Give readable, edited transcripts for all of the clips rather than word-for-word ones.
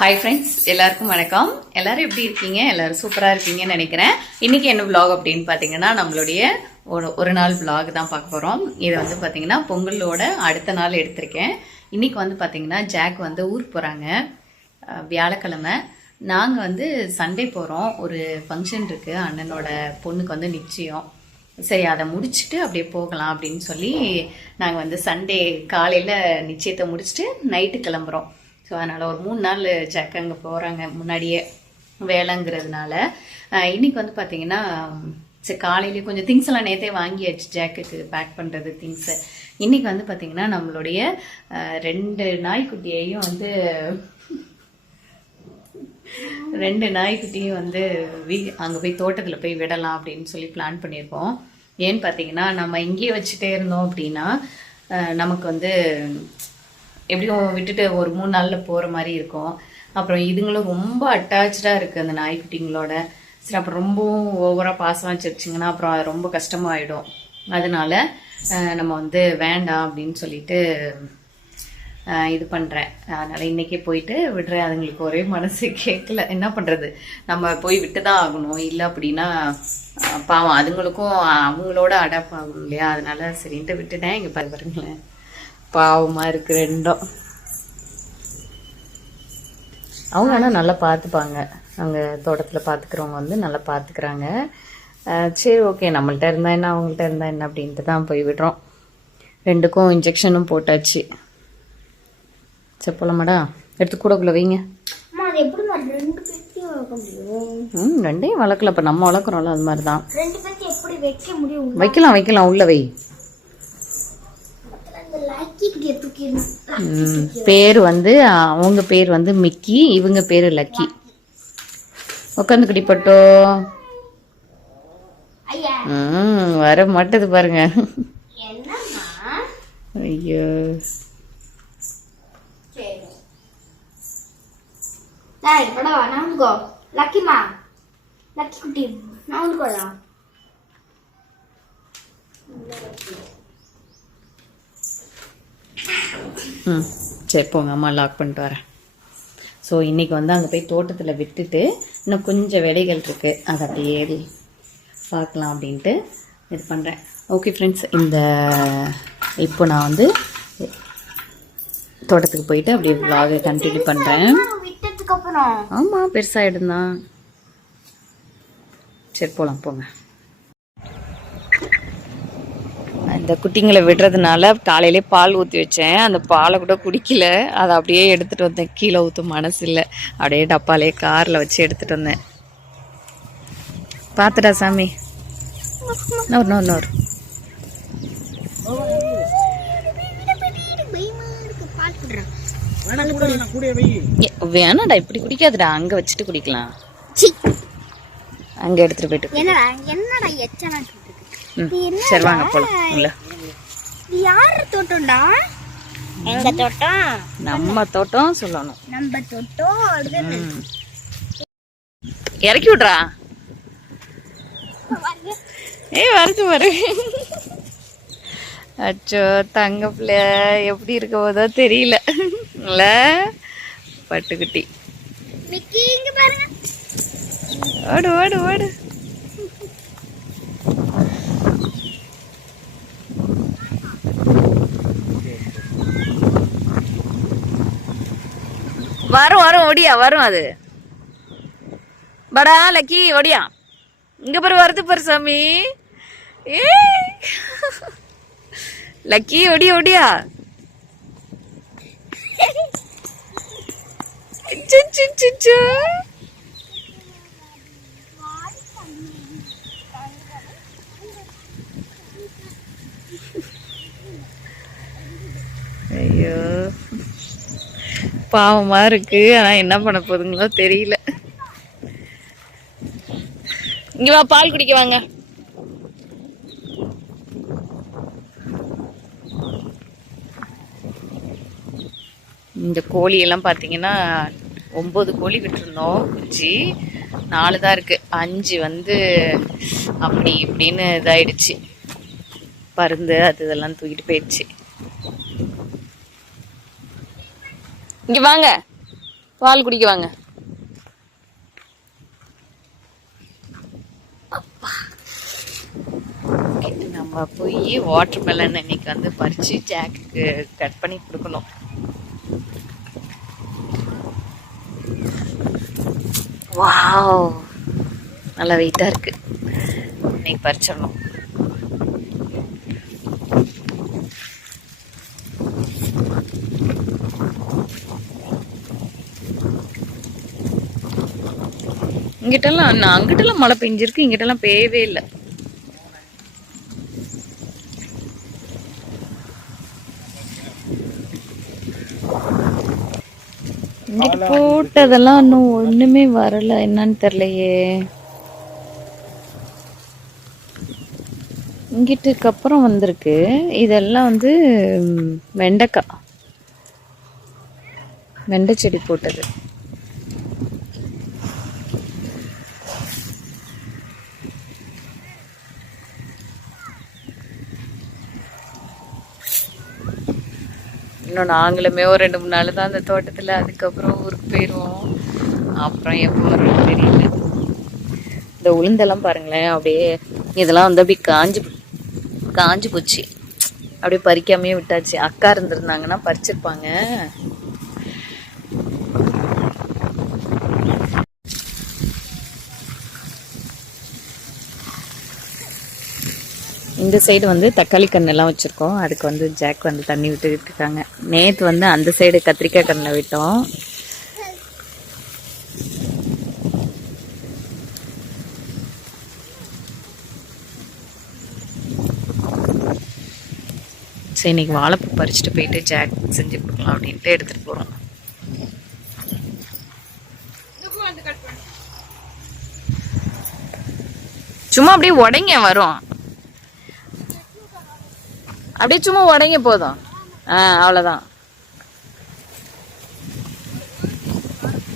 Hi friends, எல்லாருக்கும் வணக்கம். எல்லாரும் எப்படி இருக்கீங்க? எல்லாரும் சூப்பராக இருப்பீங்கன்னு நினைக்கிறேன். இன்னைக்கு என்ன vlog அப்படின்னு பார்த்தீங்கன்னா, நம்மளுடைய ஒரு நாள் vlog தான் பார்க்க போகிறோம். இதை வந்து பார்த்தீங்கன்னா பொங்கலோட அடுத்த நாள் எடுத்திருக்கேன். இன்னைக்கு வந்து பார்த்தீங்கன்னா ஜாக் வந்து ஊருக்கு போகிறாங்க, வியாழக்கிழமை. நாங்கள் வந்து சண்டே போகிறோம். ஒரு ஃபங்க்ஷன் இருக்குது, அண்ணனோட பொண்ணுக்கு வந்து நிச்சயம். சரி, அதை முடிச்சுட்டு அப்படியே போகலாம் அப்படின்னு சொல்லி நாங்கள் வந்து சண்டே காலையில் நிச்சயத்தை முடிச்சுட்டு நைட்டு கிளம்புறோம். ஸோ அதனால் ஒரு 3 நாள் ஜாக் அங்கே போகிறாங்க, முன்னாடியே வேலைங்கிறதுனால. இன்றைக்கி வந்து பார்த்திங்கன்னா சரி, காலையிலேயே கொஞ்சம் திங்ஸ் எல்லாம் நேற்றே வாங்கியாச்சு ஜாக்குக்கு பேக் பண்ணுறது திங்ஸு. இன்றைக்கி வந்து பார்த்திங்கன்னா நம்மளுடைய 2 நாய்க்குட்டியையும் வந்து 2 நாய்க்குட்டியும் வந்து அங்கே போய் தோட்டத்தில் போய் விடலாம் அப்படின்னு சொல்லி பிளான் பண்ணியிருக்கோம். ஏன்னு பார்த்தீங்கன்னா, நம்ம இங்கேயே வச்சுட்டே இருந்தோம் அப்படின்னா நமக்கு வந்து எப்படியும் விட்டுட்டு ஒரு 3 நாளில் போகிற மாதிரி இருக்கும். அப்புறம் இதுங்களும் ரொம்ப அட்டாச்சாக இருக்குது அந்த நாய்க்குட்டிங்களோட. சரி, அப்புறம் ரொம்பவும் ஓவராக பாசம் வச்சிருச்சிங்கன்னா அப்புறம் அது ரொம்ப கஷ்டமாயிடும். அதனால நம்ம வந்து வேண்டாம் அப்படின்னு சொல்லிட்டு இது பண்ணுறேன். அதனால் இன்றைக்கே போயிட்டு விடுறேன். அதுங்களுக்கு ஒரே மனசு கேட்கல, என்ன பண்ணுறது, நம்ம போய் விட்டு தான் ஆகணும். இல்லை அப்படின்னா பாவம் அதுங்களுக்கும் அவங்களோட அடாப்ட் ஆகணும் இல்லையா? அதனால சரின்ட்டு விட்டுட்டேன். இங்கே பாருங்களேன், பாவமாக இருக்கு ரெண்டும். அவங்க ஆனால் நல்லா பார்த்துப்பாங்க, அங்கே தோட்டத்தில் பார்த்துக்கிறவங்க வந்து நல்லா பார்த்துக்கிறாங்க. சரி, ஓகே, நம்மள்ட்ட இருந்தால் என்ன அவங்கள்ட்ட இருந்தால் என்ன அப்படின்ட்டு தான் போய் விடுறோம். 2க்கும் இன்ஜெக்ஷனும் போட்டாச்சு. சரி, போலாமாடா, எடுத்து கூடக்குள்ள வைங்க. 2ஐயும் வளர்க்கல, இப்போ நம்ம வளர்க்குறோம்ல, அது மாதிரி தான். வைக்கலாம், உள்ள வை. பேர் வந்து அவங்க பேர் வந்து மிக்கி, இவங்க பேரு லக்கி. உட்காந்து குடிப்பட்டோ. வர மாட்டது பாருங்க. ஐயோ, சரி போங்க, அம்மா லாக் பண்ணிட்டு வரேன். ஸோ இன்றைக்கி வந்து அங்கே போய் தோட்டத்தில் விட்டுட்டு இன்னும் கொஞ்சம் வேலைகள் இருக்குது, அதை அப்படியே பார்க்கலாம் அப்படின்ட்டு இது பண்ணுறேன். ஓகே ஃப்ரெண்ட்ஸ், இப்போ நான் வந்து தோட்டத்துக்கு போயிட்டு அப்படியே vlog கண்டினியூ பண்ணுறேன். ஆமாம், பெருசாகிடும் தான். சரி போகலாம், போங்க. இந்த குட்டிங்களை விடுறதுனால காலையிலே பால் ஊற்றி வச்சேன். அந்த பாலை கூட குடிக்கல, அதை அப்படியே எடுத்துகிட்டு வந்தேன். கீழே ஊற்ற மனசு இல்லை, அப்படியே டப்பாலே காரில் வச்சு எடுத்துகிட்டு வந்தேன். பார்த்துடா சாமி, நோர் வேணாடா, இப்படி குடிக்காதுடா, அங்கே வச்சுட்டு குடிக்கலாம். அங்கே எடுத்துகிட்டு போயிட்டு சரி வாங்க போலாம். இல்ல யார் தோட்டம்டா? எங்க தோட்டம், நம்ம தோட்டம் சொல்லணும். நம்ம தோட்டம் இறக்கி விட்றா. வருது பாரு. அச்சோ, தங்க பிள்ளை எப்படி இருக்க போதோ தெரியல இல்ல, பட்டுக்குட்டி. ஓடு ஓடு ஓடு. வரும் ஒடியா, வரும் அது. படா லக்கி, ஒடியா. இங்க பாரு, வருது பாரு சாமி. ஏ லக்கி, ஒடியா. ஐயோ, பாவமா இருக்கு. ஆனா என்ன பண்ண போதுங்களோ தெரியல. இங்க வா, பால் குடிக்க வாங்க. இந்த கோழி எல்லாம் பாத்தீங்கன்னா 9 கோழி விட்டுருந்தோம், குச்சி 4 தான் இருக்கு. 5 வந்து அப்படி இப்படின்னு இதாயிடுச்சு, பருந்து அது இதெல்லாம் தூக்கிட்டு போயிடுச்சு. இங்க வாங்க. பால் குடிக்க வாங்க. நம்ம போய் வாட்டர் மெலன் இன்னைக்கு வந்து பறிச்சு ஜாக்கு கட் பண்ணி கொடுக்கணும். வாவ், நல்லா வெயிட்டா இருக்கு. இன்னைக்கு பறிச்சிடணும். இங்கிட்டெல்லாம் அங்கிட்டெல்லாம் மழை பெஞ்சிருக்கு, இங்கிட்டெல்லாம் பெய்யவே இல்லை. இங்கிட்டு போட்டதெல்லாம் இன்னும் ஒண்ணுமே வரல, என்னன்னு தெரியலையே. இங்கிட்டுக்கு அப்புறம் வந்திருக்கு. இதெல்லாம் வந்து வெண்டைக்காய், வெண்டை செடி போட்டது. இன்னும் நாங்களுமே ஒரு 2-3 நாள் தான் அந்த தோட்டத்தில். அதுக்கப்புறம் ஊருக்கு போயிடுவோம். அப்புறம் எப்போ வரும் தெரியல. இந்த உளுந்தெல்லாம் பாருங்களேன், அப்படியே இதெல்லாம் வந்து அப்படியே காஞ்சு போச்சு. அப்படியே பறிக்காமையே விட்டாச்சு. அக்கா இருந்திருந்தாங்கன்னா பறிச்சிருப்பாங்க. இந்த சைடு வந்து தக்காளி கண்ணெல்லாம் வச்சுருக்கோம். அதுக்கு வந்து ஜாக் வந்து தண்ணி விட்டுக்கிட்டு இருக்காங்க. நேற்று வந்து அந்த சைடு கத்திரிக்காய் கண்ணை விட்டோம். சரி, இன்னைக்கு வாழைப்பூ பறிச்சுட்டு போயிட்டு ஜாக் செஞ்சு கொடுக்கலாம் அப்படின்ட்டு எடுத்துகிட்டு போகிறோம். சும்மா அப்படியே உடைங்க வரும், அப்படியே சும்மா உடைங்க போதும். அவ்வளோதான்.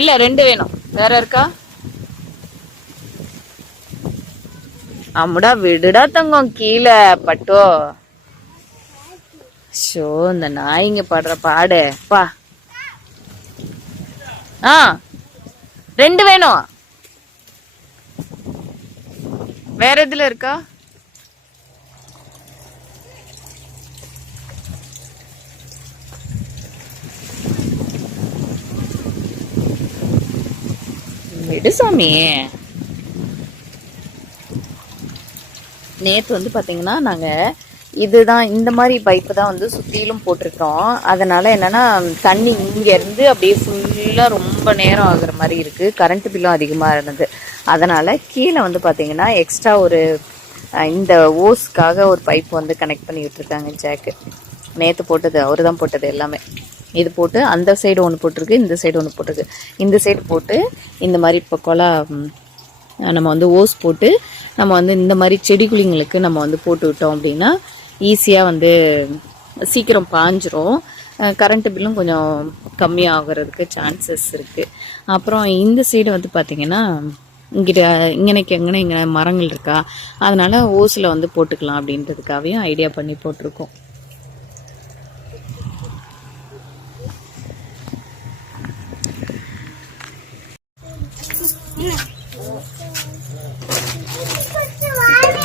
இல்ல 2 வேணும். வேற இருக்கா? அம்முடா விடுடா தங்கம், கீழே பட்டோ. ஷோ, இந்த நாய்ங்க பாடுற பாடு பா. 2 வேணும். வேற எதுல இருக்கா? விடு சாமி. நேத்து வந்து பாத்தீங்கன்னா நாங்க இதுதான் இந்த மாதிரி பைப்பு தான் வந்து சுத்திலும் போட்டிருக்கோம். அதனால என்னன்னா தண்ணி இங்க இருந்து அப்படியே ஃபுல்லா ரொம்ப நேரம் ஆகுற மாதிரி இருக்கு. கரண்ட் பில்லும் அதிகமா இருந்தது. அதனால கீழே வந்து பாத்தீங்கன்னா எக்ஸ்ட்ரா ஒரு இந்த ஓஸ்க்காக ஒரு பைப் வந்து கனெக்ட் பண்ணி விட்டுருக்காங்க ஜாக்கு. நேத்து போட்டது அவரு தான் போட்டது எல்லாமே. இது போட்டு அந்த சைடு ஒன்று போட்டிருக்கு, இந்த சைடு ஒன்று போட்டிருக்கு. இந்த சைடு போட்டு இந்த மாதிரி இப்போ கொலா நம்ம வந்து ஓஸ் போட்டு நம்ம வந்து இந்த மாதிரி செடிகுழிங்களுக்கு நம்ம வந்து போட்டு விட்டோம் அப்படின்னா ஈஸியாக வந்து சீக்கிரம் பாஞ்சிரும். கரண்ட் பில்லும் கொஞ்சம் கம்மியாகிறதுக்கு சான்சஸ் இருக்குது. அப்புறம் இந்த சைடு வந்து பார்த்திங்கன்னா இங்கே மரங்கள் இருக்கா, அதனால ஓஸில் வந்து போட்டுக்கலாம் அப்படின்றதுக்காகவும் ஐடியா பண்ணி போட்டிருக்கோம்.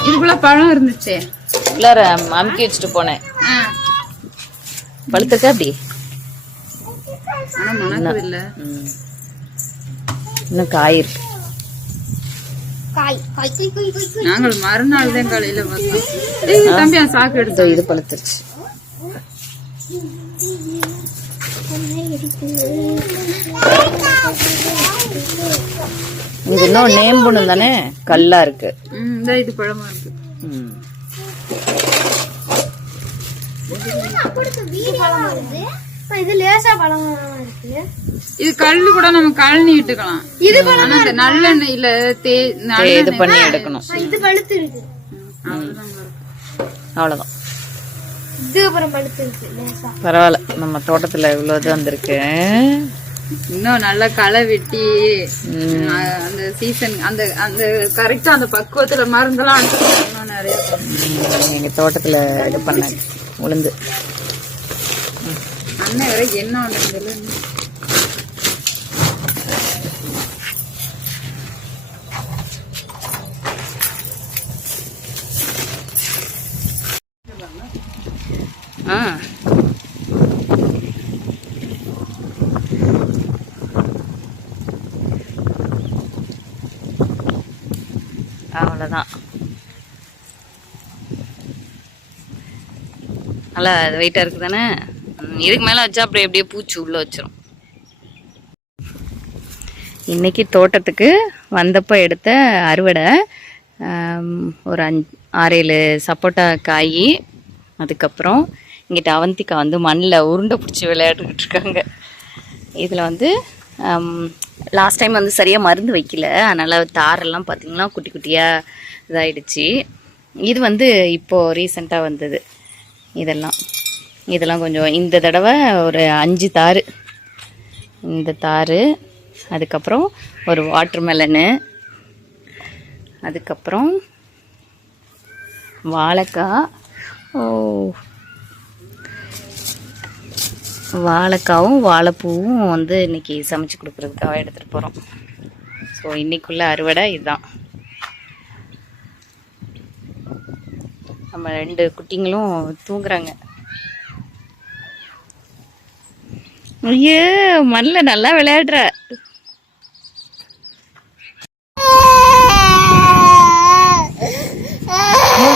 இதுக்குள்ள பழம் இருந்துச்சு, உள்ளார அமுக்கி வச்சுட்டு போனேன். பழுத்திருக்கா அப்படி? இன்னும் காய் இருக்கு. நாங்கள் மறுநாள் தான் காலையில தம்பி சாக்கு எடுத்தோம். இது பழுத்துருச்சு. இது இன்னும் நேம்புணும் தானே, கல்லா இருக்கு. இது பழமா இருக்கு. இது கல்லு கூட நம்ம கழனி விட்டுக்கலாம். இது நல்லெண்ணெய் இல்ல இது பண்ணி எடுக்கணும். அவ்வளவுதான். பரவாயில்ல, நம்ம தோட்டத்துல இவ்வளவு வந்திருக்கு. இன்னும் நல்லா களை வெட்டி அந்த சீசன் அந்த அந்த கரெக்டா அந்த பக்குவத்துல மருந்தெல்லாம் இன்னும் நிறைய எங்க தோட்டத்துல இது பண்ண உளுந்து அண்ணன் வேற என்ன ஒண்ணு அவ்வளோதான். நல்லா வெயிட்டாக இருக்குது தானே. இதுக்கு மேலே வச்சா அப்புறம் எப்படியே பூச்சி உள்ளே வச்சிரும். இன்னைக்கு தோட்டத்துக்கு வந்தப்போ எடுத்த அறுவடை ஒரு 6-7 சப்போட்டா காய். அதுக்கப்புறம் இங்கிட்ட அவந்திக்கா வந்து மண்ணில் உருண்டை பிடிச்சி விளையாட்டுக்கிட்டு இருக்காங்க. இதில் வந்து லாஸ்ட் டைம் வந்து சரியாக மருந்து வைக்கல, அதனால் தாரெல்லாம் பார்த்திங்கன்னா குட்டி குட்டியாக இதாகிடுச்சு. இது வந்து இப்போது ரீசெண்டாக வந்தது. இதெல்லாம் கொஞ்சம் இந்த தடவை ஒரு 5 தார், இந்த தார், அதுக்கப்புறம் ஒரு வாட்டர் மெலனு, அதுக்கப்புறம் வாழைக்காய். வாழைக்காவும் வாழைப்பூவும் வந்து இன்றைக்கி சமைச்சு கொடுக்குறதுக்காக எடுத்துகிட்டு போகிறோம். ஸோ இன்றைக்குள்ள அறுவடை இதுதான். நம்ம 2 குட்டிங்களும் தூங்குறாங்க. ஐயோ மண்ணில் நல்லா விளையாடுற.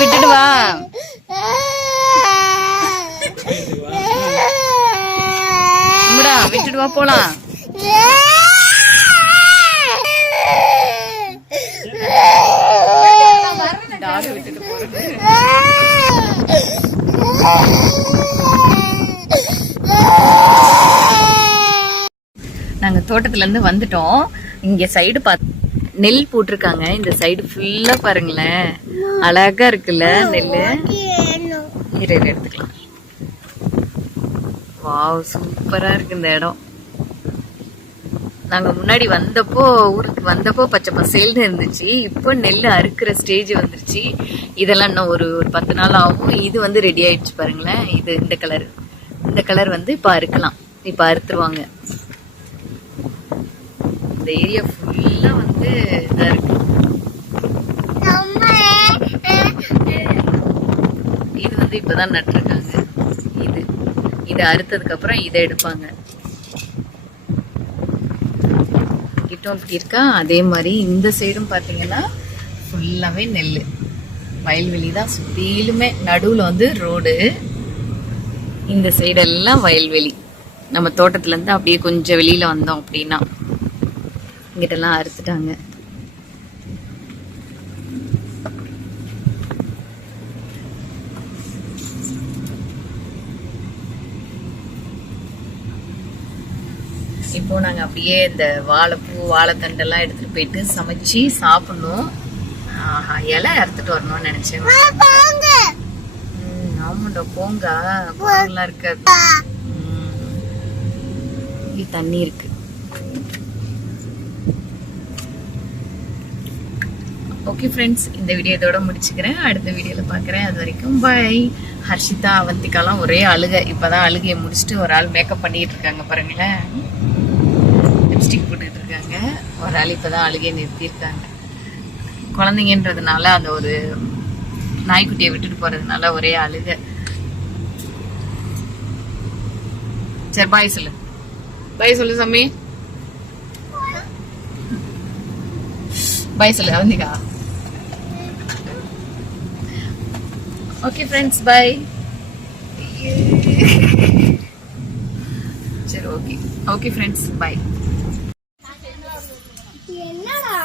விட்டுட்டு வா. விட்டுட்டு வா போலாம். டாக் விட்டுட்டு போறது. நாங்க தோட்டத்துல இருந்து வந்துட்டோம். இங்க சைடு நெல் போட்டிருக்காங்க. இந்த சைடு ஃபுல்லா பாருங்களேன், அழகா இருக்குல்ல நெல்லு. எடுத்துக்கலாம். வாவ், சூப்பரா இருக்கு இந்த இடம். நாங்க முன்னாடி வந்தப்போ, ஊருக்கு வந்தப்போ பச்சை பசேல்னு இருந்துச்சு. இப்போ நெல் அறுக்கிற ஸ்டேஜ் வந்துருச்சு. இதெல்லாம் இன்னும் ஒரு 10 நாள் ஆகும். இது வந்து ரெடி ஆயிடுச்சு பாருங்களேன். இது இந்த கலர் வந்து இப்ப அறுக்கலாம். இப்ப அறுத்துருவாங்க. இந்த ஏரியா ஃபுல்லா வந்து இதா இருக்கு. இது வந்து இப்பதான் நட்டுருக்காங்க. இது அறுத்ததுக்கு அப்புறம் இதை எடுப்பாங்க. கிட்ட இருக்கா. அதே மாதிரி இந்த சைடும் பாத்தீங்கன்னா ஃபுல்லாவே நெல் வயல்வெளி தான். சுத்திலுமே நடுவுல வந்து ரோடு. இந்த சைடெல்லாம் வயல்வெளி. நம்ம தோட்டத்துல இருந்து அப்படியே கொஞ்சம் வெளியில வந்தோம் அப்படின்னா இங்கிட்டெல்லாம் அறுத்துட்டாங்க. இப்போ நாங்க அப்படியே இந்த வாழைப்பூ வாழைத்தண்டெல்லாம் எடுத்துட்டு போயிட்டு சமைச்சு சாப்பிடணும். இலை அறுத்துட்டு வரணும்னு நினைச்சேன். ஆமாண்டா போங்க, போங்கலாம் இருக்காது. தண்ணி இருக்கு. ஓகே ஃப்ரெண்ட்ஸ், இந்த வீடியோ இதோட முடிச்சுக்கிறேன். அடுத்த வீடியோல பாக்குறேன். அது வரைக்கும் பாய். ஹர்ஷிதா அவந்திகாலாம் ஒரே அழுகை. இப்பதான் அழுகையை முடிச்சுட்டு ஒரு ஆள் மேக்கப் பண்ணிட்டு இருக்காங்க பாருங்களேன். லிப்ஸ்டிக் போட்டுக்கிட்டு இருக்காங்க. ஒரு ஆள் இப்பதான் அழுகையை நிறுத்தியிருக்காங்க. குழந்தைங்கன்றதுனால அந்த ஒரு நாய்க்குட்டியை விட்டுட்டு போறதுனால ஒரே அழுகை. சரி பாய் சொல்லு. பாய் சொல்லு சாமி. பாய் சொல்லு அவந்திகா. ஓகே ஃப்ரெண்ட்ஸ், பாய். சரி ஓகே. ஓகே ஃப்ரெண்ட்ஸ், பாய். என்னடா